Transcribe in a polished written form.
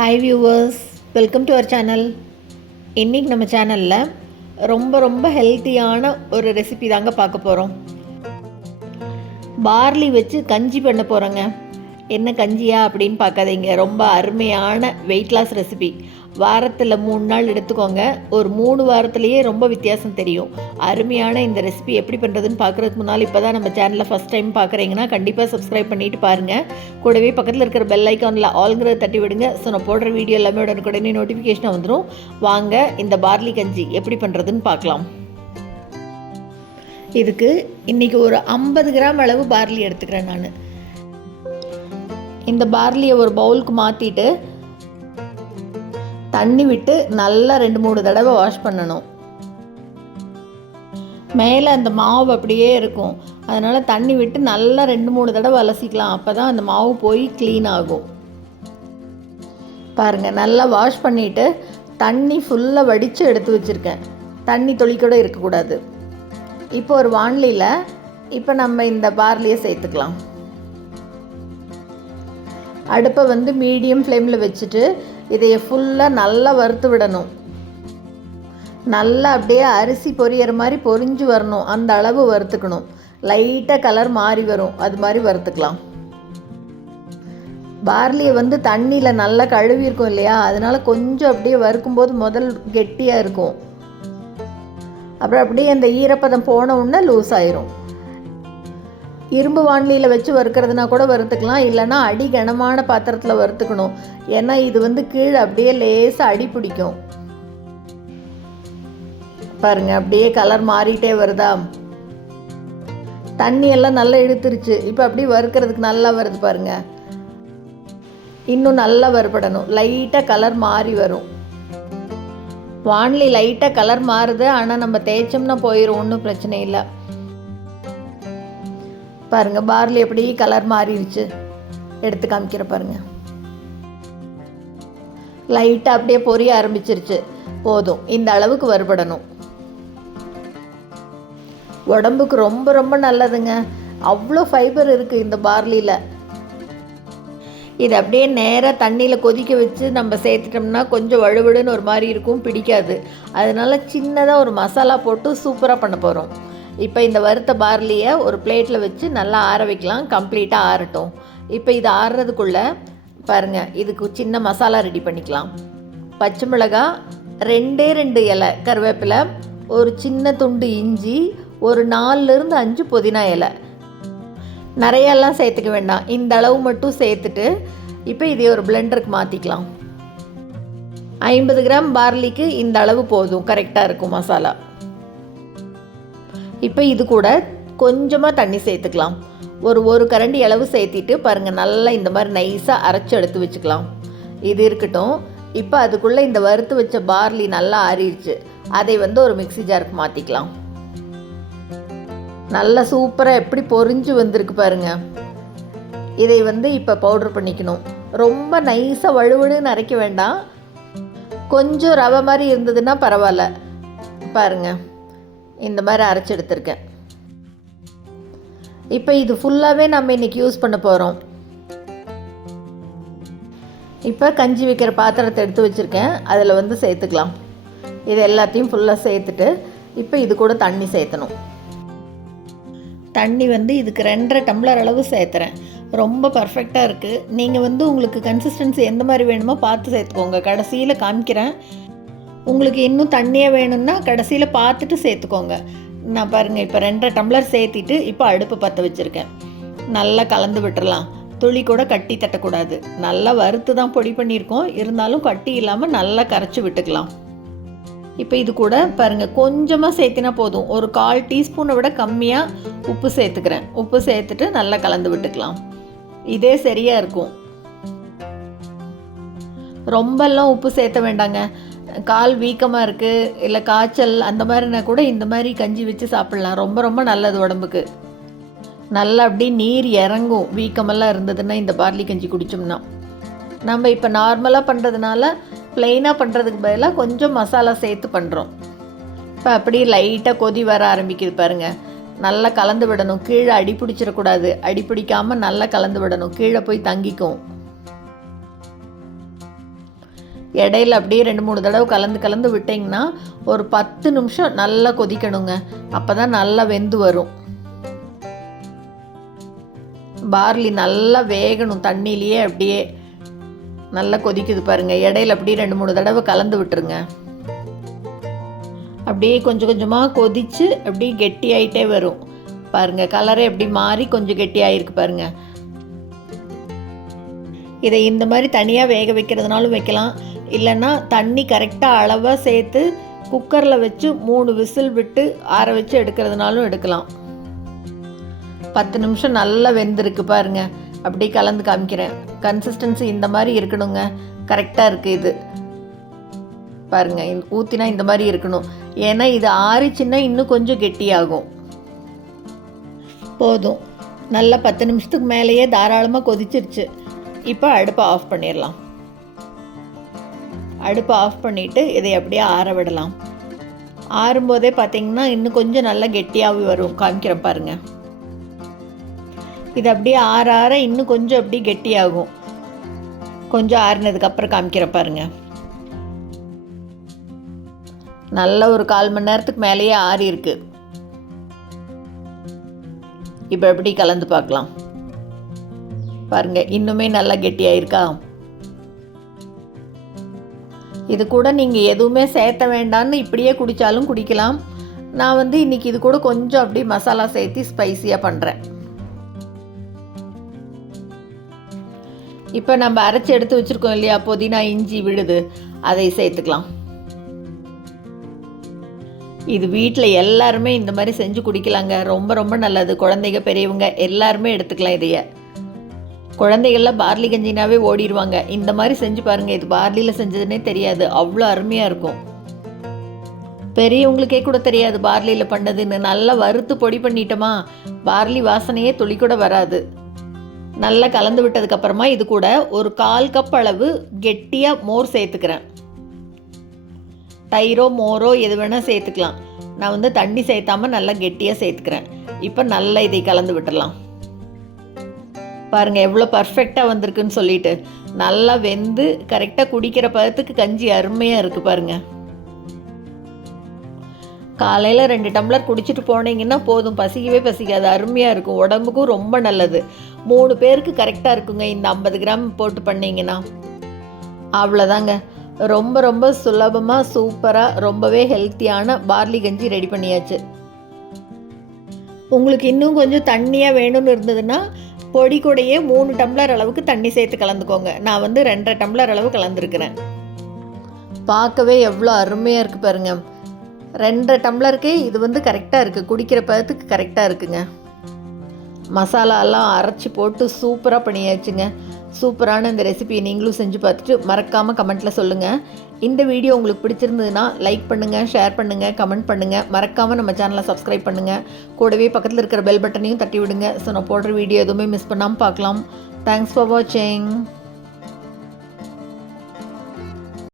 Hi viewers, welcome to our channel. இன்றைக்கி நம்ம சேனலில் ரொம்ப ஹெல்த்தியான ஒரு ரெசிபி தாங்க பார்க்க போகிறோம். பார்லி வச்சு கஞ்சி பண்ண போகிறோங்க. என்ன கஞ்சியா அப்படின்னு பார்க்காதீங்க, ரொம்ப அருமையான வெயிட் லாஸ் ரெசிபி. வாரத்தில் 3 நாள் எடுத்துக்கோங்க. ஒரு 3 வாரத்துலேயே ரொம்ப வித்தியாசம் தெரியும். அருமையான இந்த ரெசிபி எப்படி பண்ணுறதுன்னு பார்க்குறதுக்கு முன்னால் இப்போ தான் நம்ம சேனலில் ஃபஸ்ட் டைம் பார்க்குறீங்கன்னா கண்டிப்பாக சப்ஸ்கிரைப் பண்ணிவிட்டு பாருங்கள். கூடவே பக்கத்தில் இருக்கிற பெல் ஐக்கானில் ஆல்ங்கிறத தட்டி விடுங்க. ஸோ நான் போடுற வீடியோ எல்லாமே உடனுக்குடனே நோட்டிஃபிகேஷனாக வந்துடும். வாங்க இந்த பார்லி கஞ்சி எப்படி பண்ணுறதுன்னு பார்க்கலாம். இதுக்கு இன்றைக்கி ஒரு 50 கிராம் அளவு பார்லி எடுத்துக்கிறேன் நான். இந்த பார்லியை ஒரு பவுலுக்கு மாற்றிட்டு தண்ணி விட்டு நல்லா 2-3 தடவை வாஷ் பண்ணணும். மேலே அந்த மாவு அப்படியே இருக்கும், அதனால் தண்ணி விட்டு நல்லா 2-3 தடவை அலசிக்கலாம். அப்போ தான் அந்த மாவு போய் க்ளீன் ஆகும். பாருங்கள், நல்லா வாஷ் பண்ணிவிட்டு தண்ணி ஃபுல்லாக வடித்து எடுத்து வச்சுருக்கேன். தண்ணி துளி கூட இருக்கக்கூடாது. இப்போ ஒரு வாணலியில் இப்போ நம்ம இந்த பார்லியை சேர்த்துக்கலாம். அடுப்பை வந்து மீடியம் ஃப்ளேமில் வச்சுட்டு இதையை ஃபுல்லாக நல்லா வறுத்து விடணும். நல்லா அப்படியே அரிசி பொரியிற மாதிரி பொரிஞ்சு வரணும், அந்த அளவு வறுத்துக்கணும். லைட்டாக கலர் மாறி வரும், அது மாதிரி வறுத்துக்கலாம். பார்லியை வந்து தண்ணியில் நல்லா கழுவி இருக்கும் இல்லையா, அதனால் கொஞ்சம் அப்படியே வறுக்கும்போது முதல் கெட்டியாக இருக்கும். அப்புறம் அப்படியே அந்த ஈரப்பதம் போன உடனே லூஸ் ஆயிரும். இரும்பு வாணலியில் வச்சு வறுக்கிறதுனா கூட வறுத்துக்கலாம், இல்லைனா அடி கனமான பாத்திரத்தில் வறுத்துக்கணும். ஏன்னா இது வந்து கீழே அப்படியே லேசாக அடி பிடிக்கும். பாருங்கள், அப்படியே கலர் மாறிட்டே வருதா. தண்ணியெல்லாம் நல்லா இழுத்துருச்சு. இப்போ அப்படியே வறுக்கிறதுக்கு நல்லா வருது பாருங்கள். இன்னும் நல்லா வறுபடணும். லைட்டாக கலர் மாறி வரும். வாணலி லைட்டாக கலர் மாறுது, ஆனால் நம்ம தேய்ச்சோம்னா போயிடும், ஒன்றும் பிரச்சனை இல்லை. பாருங்கள், பார்லி எப்படி கலர் மாறிடுச்சு. எடுத்து காமிக்கிற பாருங்கள். லைட்டாக அப்படியே பொரிய ஆரம்பிச்சிருச்சு. போதும், இந்த அளவுக்கு வறுபடணும். உடம்புக்கு ரொம்ப நல்லதுங்க. அவ்வளோ ஃபைபர் இருக்குது இந்த பார்லியில். இது அப்படியே நேராக தண்ணியில் கொதிக்க வச்சு நம்ம சேர்த்துட்டோம்னா கொஞ்சம் வழுவழுன்னு ஒரு மாதிரி இருக்கும், பிடிக்காது. அதனால சின்னதாக ஒரு மசாலா போட்டு சூப்பராக பண்ண போகிறோம். இப்போ இந்த வறுத்த பார்லியை ஒரு பிளேட்டில் வச்சு நல்லா ஆற வைக்கலாம். கம்ப்ளீட்டாக ஆறட்டும். இப்போ இது ஆறுறதுக்குள்ளே பாருங்கள், இதுக்கு சின்ன மசாலா ரெடி பண்ணிக்கலாம். பச்சை மிளகாய், 2 இலை கருவேப்பிலை, ஒரு சின்ன துண்டு இஞ்சி, ஒரு 4-5 புதினா இலை. நிறையெல்லாம் சேர்த்துக்க வேண்டாம், இந்த அளவு மட்டும் சேர்த்துட்டு இப்போ இதை ஒரு பிளெண்டருக்கு மாற்றிக்கலாம். 50 கிராம் பார்லிக்கு இந்த அளவு போதும், கரெக்டாக இருக்கும் மசாலா. இப்போ இது கூட கொஞ்சமாக தண்ணி சேர்த்துக்கலாம். ஒரு கரண்டி அளவு சேர்த்திட்டு பாருங்கள், நல்லா இந்த மாதிரி நைஸாக அரைச்சி எடுத்து வச்சுக்கலாம். இது இருக்கட்டும். இப்போ அதுக்குள்ளே இந்த வறுத்து வச்ச பார்லி நல்லா ஆறிடுச்சு. அதை வந்து ஒரு மிக்ஸி ஜாருக்கு மாற்றிக்கலாம். நல்லா சூப்பராக எப்படி பொரிஞ்சு வந்திருக்கு பாருங்கள். இதை வந்து இப்போ பவுட்ரு பண்ணிக்கணும். ரொம்ப நைஸாக வழுவழுன்னு அரைக்க வேண்டாம், கொஞ்சம் ரவை மாதிரி இருந்ததுன்னா பரவாயில்ல. பாருங்கள், இந்த மாதிரி அரைச்சி எடுத்துருக்கேன். இப்போ இது ஃபுல்லாகவே நம்ம இன்றைக்கி யூஸ் பண்ண போகிறோம். இப்போ கஞ்சி வைக்கிற பாத்திரத்தை எடுத்து வச்சுருக்கேன், அதில் வந்து சேர்த்துக்கலாம். இது எல்லாத்தையும் ஃபுல்லாக சேர்த்துட்டு இப்போ இது கூட தண்ணி சேர்த்தணும். தண்ணி வந்து இதுக்கு 2.5 டம்ளர் அளவு சேர்த்துறேன். ரொம்ப பர்ஃபெக்டாக இருக்குது. நீங்கள் வந்து உங்களுக்கு கன்சிஸ்டன்சி எந்த மாதிரி வேணுமோ பார்த்து சேர்த்துக்கோங்க. கடைசியில் காமிக்கிறேன். உங்களுக்கு இன்னும் தண்ணியாக வேணும்னா கடைசியில் பார்த்துட்டு சேர்த்துக்கோங்க. நான் பாருங்கள், இப்போ 2.5 டம்ளர் சேர்த்திட்டு இப்போ அடுப்பு பற்ற வச்சுருக்கேன். நல்லா கலந்து விட்டுறலாம். துளி கூட கட்டி தட்டக்கூடாது. நல்லா வறுத்து தான் பொடி பண்ணியிருக்கோம், இருந்தாலும் கட்டி இல்லாமல் நல்லா கரைச்சி விட்டுக்கலாம். இப்போ இது கூட பாருங்கள், கொஞ்சமாக சேர்த்தினா போதும். ஒரு 1/4 டீஸ்பூனை விட கம்மியாக உப்பு சேர்த்துக்கிறேன். உப்பு சேர்த்துட்டு நல்லா கலந்து விட்டுக்கலாம். இதே சரியாக இருக்கும். ரொம்பலாம் உப்பு சேர்த்த வேண்டாங்க. கால் வீக்கமாக இருக்குது, இல்லை காய்ச்சல் அந்த மாதிரினா கூட இந்த மாதிரி கஞ்சி வச்சு சாப்பிட்லாம். ரொம்ப நல்லது உடம்புக்கு. நல்லா அப்படியே நீர் இறங்கும். வீக்கமெல்லாம் இருந்ததுன்னா இந்த பார்லி கஞ்சி குடித்தோம்னா. நம்ம இப்போ நார்மலாக பண்ணுறதுனால ப்ளெயினாக பண்ணுறதுக்கு பதிலாக கொஞ்சம் மசாலா சேர்த்து பண்ணுறோம். இப்போ அப்படியே லைட்டாக கொதி வர ஆரம்பிக்குது பாருங்கள். நல்லா கலந்து விடணும். கீழே அடி பிடிச்சிடக்கூடாது. அடி பிடிக்காமல் நல்லா கலந்து விடணும், கீழே போய் தங்கிக்கும். இடையில அப்படியே 2-3 தடவை கலந்து விட்டிங்கன்னா ஒரு 10 நிமிஷம் நல்லா கொதிக்கணுங்க. அப்போ தான் நல்லா வெந்து வரும். பார்லி நல்லா வேகணும் தண்ணியிலேயே. அப்படியே நல்லா கொதிக்குது பாருங்கள். இடையில அப்படியே 2-3 தடவை கலந்து விட்டுருங்க. அப்படியே கொஞ்சம் கொஞ்சமாக கொதித்து அப்படியே கெட்டியாயிட்டே வரும் பாருங்கள். கலரே எப்படி மாறி கொஞ்சம் கெட்டியாயிருக்கு பாருங்கள். இதை இந்த மாதிரி தனியாக வேக வைக்கிறதுனாலும் வைக்கலாம், இல்லைன்னா தண்ணி கரெக்டாக அளவாக சேர்த்து குக்கரில் வச்சு 3 விசில் விட்டு ஆற வச்சு எடுக்கிறதுனாலும் எடுக்கலாம். 10 நிமிஷம் நல்லா வெந்திருக்கு பாருங்கள். அப்படி கலந்து காமிக்கிறேன். கன்சிஸ்டன்சி இந்த மாதிரி இருக்கணுங்க. கரெக்டாக இருக்குது இது பாருங்கள். ஊற்றினா இந்த மாதிரி இருக்கணும். ஏன்னா இது ஆறிச்சுன்னா இன்னும் கொஞ்சம் கெட்டியாகும். போதும், நல்லா 10 நிமிஷத்துக்கு மேலேயே தாராளமாக கொதிச்சிருச்சு. இப்போ அடுப்பை ஆஃப் பண்ணிடலாம். அடுப்பை ஆஃப் பண்ணிவிட்டு இதை அப்படியே ஆற விடலாம். ஆறும்போதே பார்த்திங்கன்னா இன்னும் கொஞ்சம் நல்லா கெட்டியாகவே வரும். காமிக்கிறேன் பாருங்கள். இது அப்படியே ஆற இன்னும் கொஞ்சம் அப்படியே கெட்டியாகும். கொஞ்சம் ஆறினதுக்கப்புறம் காமிக்கிறேன் பாருங்கள். நல்ல ஒரு 1/4 மணி நேரத்துக்கு மேலேயே ஆறி இருக்கு. இப்போ எப்படி கலந்து பார்க்கலாம் பாருங்கள். இன்னுமே நல்லா கெட்டியாயிருக்கா. இது கூட நீங்கள் எதுவுமே சேர்த்த வேண்டான்னு இப்படியே குடித்தாலும் குடிக்கலாம். நான் இன்றைக்கி இது கூட கொஞ்சம் அப்படி மசாலா சேர்த்து ஸ்பைஸியாக பண்ணுறேன். இப்போ நம்ம அரைச்சி எடுத்து வச்சுருக்கோம் இல்லையா, புதினா இஞ்சி விழுது, அதை சேர்த்துக்கலாம். இது வீட்டில் எல்லாருமே இந்த மாதிரி செஞ்சு குடிக்கலாங்க. ரொம்ப ரொம்ப நல்லது. குழந்தைங்க பெரியவங்க எல்லாருமே எடுத்துக்கலாம் இதைய. குழந்தைகள்லாம் பார்லி கஞ்சினாவே ஓடிடுவாங்க. இந்த மாதிரி செஞ்சு பாருங்கள். இது பார்லியில் செஞ்சதுன்னே தெரியாது, அவ்வளோ அருமையாக இருக்கும். பெரியவங்களுக்கே கூட தெரியாது பார்லியில் பண்ணதுன்னு. நல்லா வறுத்து பொடி பண்ணிட்டோமா, பார்லி வாசனையே துளி கூட வராது. நல்லா கலந்து விட்டதுக்கப்புறமா இது கூட ஒரு 1/4 கப் அளவு கெட்டியாக மோர் சேர்த்துக்கிறேன். தயிரோ மோரோ எது வேணால் சேர்த்துக்கலாம். நான் தண்ணி சேர்த்தாமல் நல்லா கெட்டியாக சேர்த்துக்கிறேன். இப்போ நல்லா இதை கலந்து விட்டுடலாம். பாருங்கள் எவ்வளோ பர்ஃபெக்டாக வந்திருக்குன்னு சொல்லிட்டு. நல்லா வெந்து கரெக்டாக குடிக்கிற பதத்துக்கு கஞ்சி அருமையாக இருக்குது பாருங்கள். காலையில் 2 டம்ளர் குடிச்சிட்டு போனீங்கன்னா போதும், பசிக்கவே பசிக்காது. அருமையாக இருக்கும், உடம்புக்கும் ரொம்ப நல்லது. 3 பேருக்கு கரெக்டாக இருக்குங்க இந்த 50 கிராம் போட்டு பண்ணிங்கன்னா. அவ்வளோதாங்க. ரொம்ப ரொம்ப சுலபமாக சூப்பராக ரொம்பவே ஹெல்த்தியான பார்லி கஞ்சி ரெடி பண்ணியாச்சு. உங்களுக்கு இன்னும் கொஞ்சம் தண்ணியாக வேணும்னு இருந்ததுன்னா பொடி கூடையே 3 டம்ளர் அளவுக்கு தண்ணி சேர்த்து கலந்துக்கோங்க. நான் 2.5 டம்ளர் அளவு கலந்துருக்கிறேன். பார்க்கவே எவ்வளோ அருமையாக இருக்குது பாருங்கள். 2.5 டம்ளருக்கே இது கரெக்டாக இருக்குது. குடிக்கிற பதத்துக்கு கரெக்டாக இருக்குங்க. மசாலாலாம் அரைச்சி போட்டு சூப்பராக பண்ணியாச்சுங்க. சூப்பரான இந்த ரெசிபியை நீங்களும் செஞ்சு பார்த்துட்டு மறக்காமல் கமெண்ட்டில் சொல்லுங்கள். இந்த வீடியோ உங்களுக்கு பிடிச்சிருந்ததுன்னா லைக் பண்ணுங்கள், ஷேர் பண்ணுங்கள், கமெண்ட் பண்ணுங்கள். மறக்காமல் நம்ம சேனலை சப்ஸ்கிரைப் பண்ணுங்கள். கூடவே பக்கத்தில் இருக்கிற பெல் பட்டனையும் தட்டி விடுங்க. ஸோ நான் போடுற வீடியோ எதுவுமே மிஸ் பண்ணாமல் பார்க்கலாம். தேங்க்ஸ் ஃபார் வாட்சிங்.